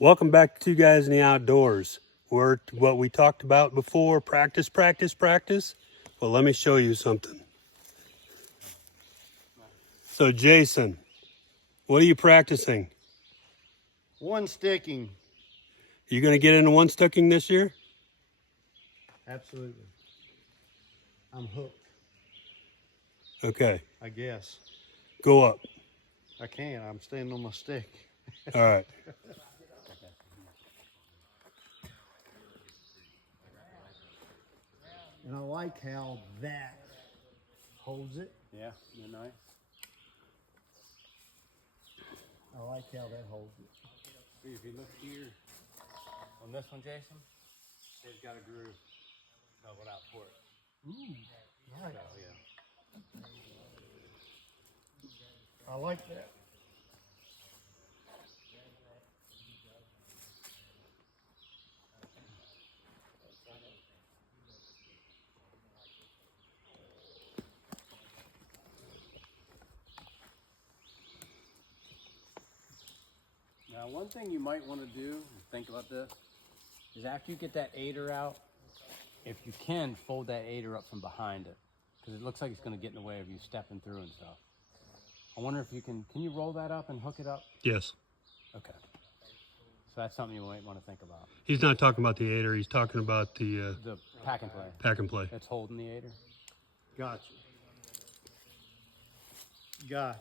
Welcome back to Two Guys in the Outdoors. We're what we talked about before, practice, practice, practice. Well, let me show you something. So Jason, what are you practicing? One sticking. You gonna get into one sticking this year? Absolutely. I'm hooked, Okay, I guess. go up. I can't. I'm standing on my stick. All right. And I like how that holds it. Yeah, they're nice. I like how that holds it. See, if you look here on this one, Jason, it's got a groove leveled out for it. Ooh, nice. So, yeah. I like that. Now, one thing you might want to do, think about this, is after you get that aider out, if you can, fold that aider up from behind it, because it looks like it's going to get in the way of you stepping through and stuff. I wonder if you can you roll that up and hook it up? Yes. Okay. So that's something you might want to think about. He's not talking about the aider. He's talking about the pack and play. pack and play. It's holding the aider. Gotcha. Gotcha.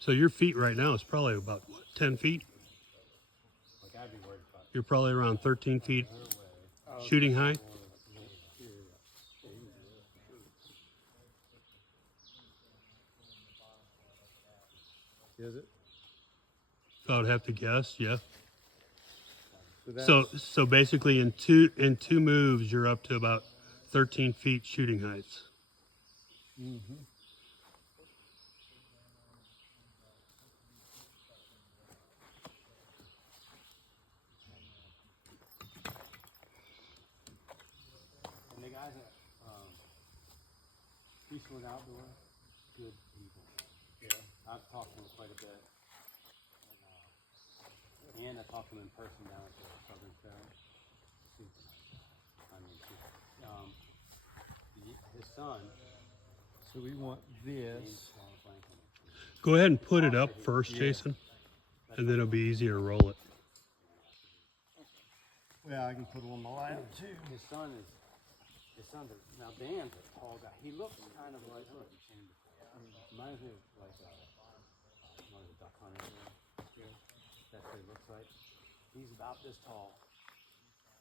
So your feet right now is probably about what, 10 feet? Like I'd be worried about. You're probably around 13 feet shooting height. Is it? If I would have to guess, yeah. that's- So basically in two moves you're up to about 13 feet shooting heights. Mm-hmm. And the guys at Peaceful Outdoor, good people. Yeah. I've talked to them quite a bit. And I talked to them in person down at the Southern Fair. Super nice. I mean, his son, So we want James this. Franklin. Go ahead and put it up first, Jason, and then it'll be easier to roll it. Well, I can put it on my lap too. His son's now Dan's a tall guy. He looks kind of like, I don't know if you've seen him before. Reminds me of like one of the duck hunters. That's what he looks like. He's about this tall,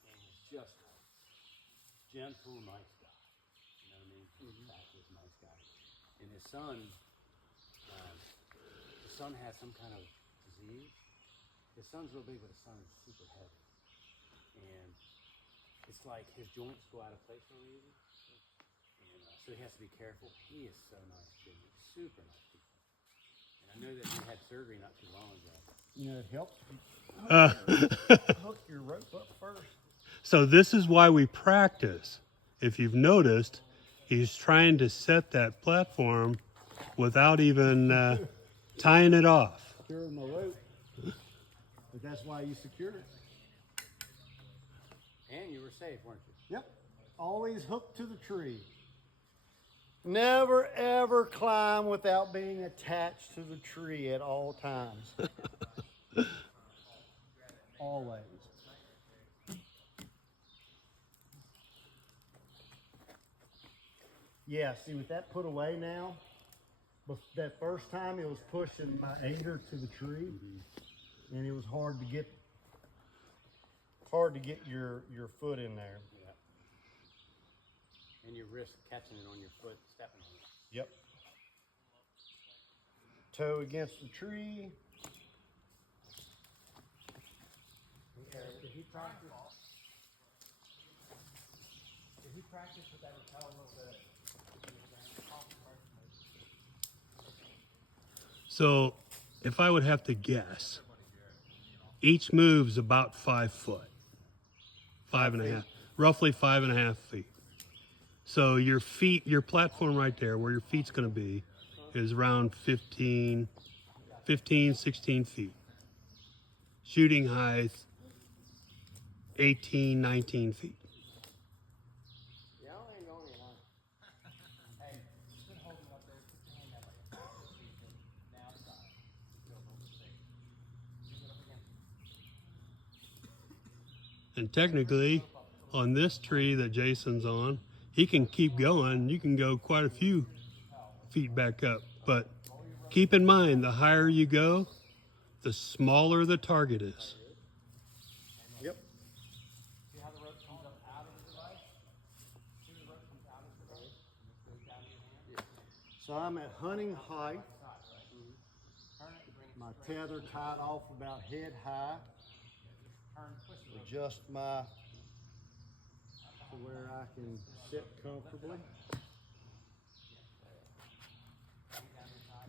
and he's just a gentle, nice guy. You know what I mean? He's a nice guy. And his son has some kind of disease. His son's real big, but his son is super heavy. And it's like his joints go out of place really easy. And so he has to be careful. He is so nice too. Super nice people. And I know that he had surgery not too long ago. You know, it helps. Hook your rope up first. So this is why we practice. If you've noticed, he's trying to set that platform without even tying it off. Securing my rope. But that's why you secured it. And you were safe, weren't you? Yep. Always hooked to the tree. Never ever climb without being attached to the tree at all times. Always. Yeah, see with that put away now, but that first time it was pushing my aider to the tree, and it was hard to get your foot in there. Yeah. And your wrist catching it on your foot, stepping on it. Yep. Toe against the tree. Okay, did he practice with that repel a little bit? So if I would have to guess, each move's about 5 foot, 5.5, roughly 5.5 feet. So your feet, your platform right there, where your feet's going to be, is around 15, 16 feet. Shooting height, 18, 19 feet. And technically, on this tree that Jason's on, he can keep going. You can go quite a few feet back up. But keep in mind, the higher you go, the smaller the target is. Yep. So I'm at hunting height. My tether tied off about head high. Adjust my to where I can sit comfortably.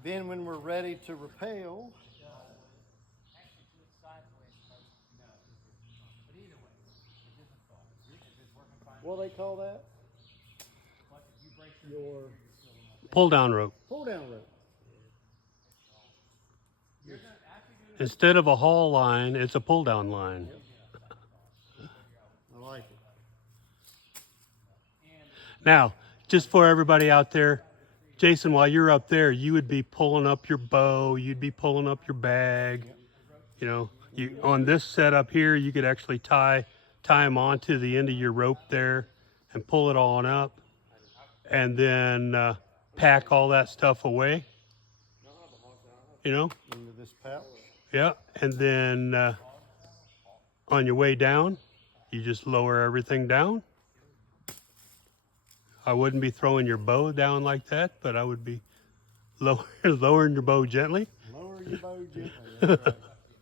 Then when we're ready to rappel, what do they call that? Your Pull down rope. pull down rope. Instead of a haul line, it's a pull down line. I like it. Now, just for everybody out there, Jason, while you're up there, you would be pulling up your bow, you'd be pulling up your bag. You know, you on this setup here, you could actually tie them onto the end of your rope there and pull it on up, and then pack all that stuff away. You know, Into this pouch. yeah, and then on your way down, you just lower everything down. I wouldn't be throwing your bow down like that, but I would be lowering your bow gently. Lower your bow gently. That's right.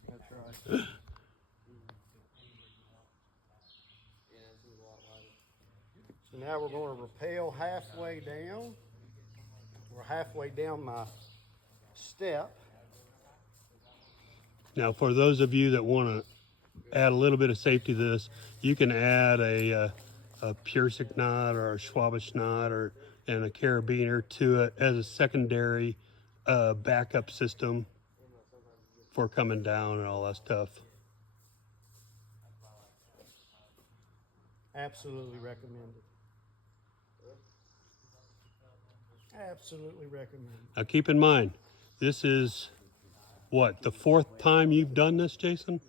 That's right. So now we're going to rappel halfway down. We're halfway down my step. Now, for those of you that want to add a little bit of safety to this, you can add a Pursic knot or a Schwabish knot and a carabiner to it as a secondary backup system for coming down and all that stuff. Absolutely recommended. Absolutely recommended. Now, keep in mind, this is what, the 4th time you've done this, Jason?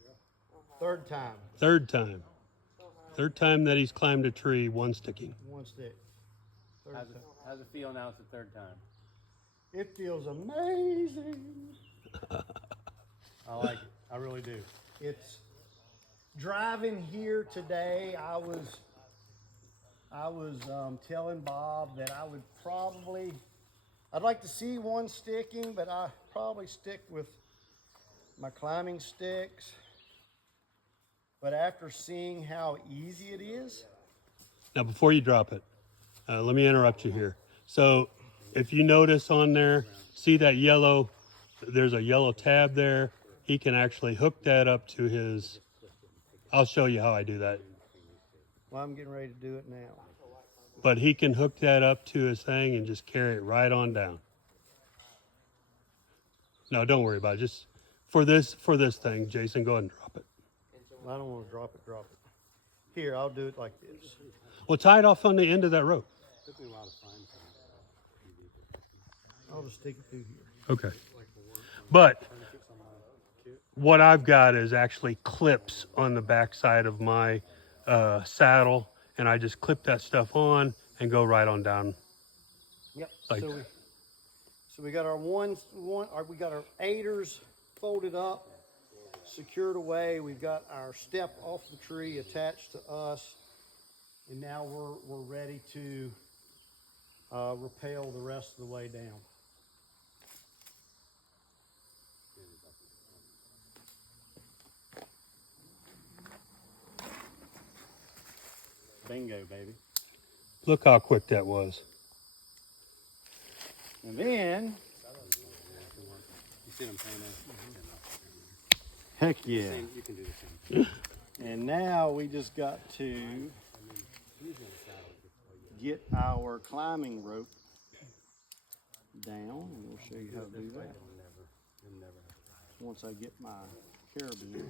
Third time. Third time. Third time that he's climbed a tree, one sticking. One stick. Third time. How's it feel now? It's the 3rd time. It feels amazing. I like it. I really do. It's driving here today. I was telling Bob that I'd like to see one sticking, but I probably stick with my climbing sticks. But after seeing how easy it is. Now, before you drop it, let me interrupt you here. So if you notice on there, see that yellow, there's a yellow tab there. He can actually hook that up to his, I'll show you how I do that. Well, I'm getting ready to do it now. But he can hook that up to his thing and just carry it right on down. No, don't worry about it. Just for this thing, Jason, go ahead and drop it. I don't want to drop it. Here, I'll do it like this. Well, tie it off on the end of that rope. Took me a while to find something. I'll just stick it through here. Okay. But what I've got is actually clips on the backside of my saddle, and I just clip that stuff on and go right on down. Yep. Like So we got our we got our aiders folded up, secured away. We've got our step off the tree attached to us, and now we're ready to rappel the rest of the way down. Bingo, baby. Look how quick that was. And then see what I'm saying? Heck yeah. You can do the same. And now we just got to get our climbing rope down, and we'll show you how to do that. Once I get my carabiner.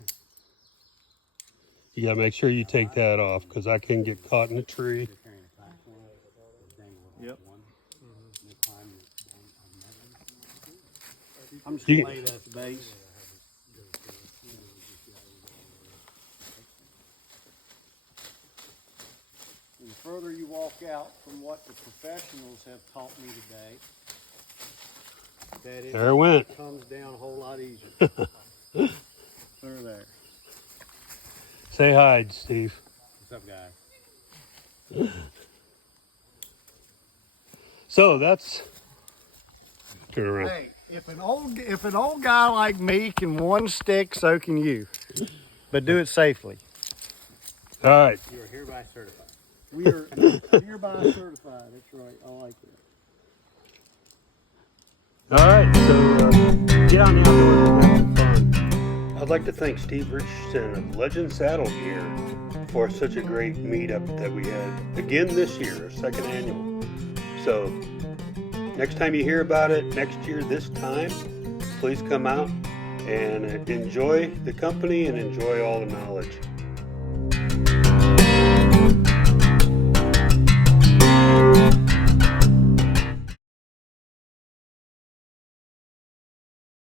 You gotta make sure you take that off because I can get caught in a tree. Yep. Mm-hmm. I'm just You- gonna lay that at the base. And the further you walk out from what the professionals have taught me today, that There it went. it comes down a whole lot easier. Through there. Say hi, Steve. What's up, guys? So that's turn around. Hey, if an old guy like me can one stick, so can you. But do it safely. All right. You are hereby certified. We are hereby certified. That's right. I like that. All right, so get on the outdoors and have some fun. I'd like to thank Steve Richardson of Legend Saddle Gear for such a great meetup that we had again this year, our second annual. So next time you hear about it, next year this time, please come out and enjoy the company and enjoy all the knowledge.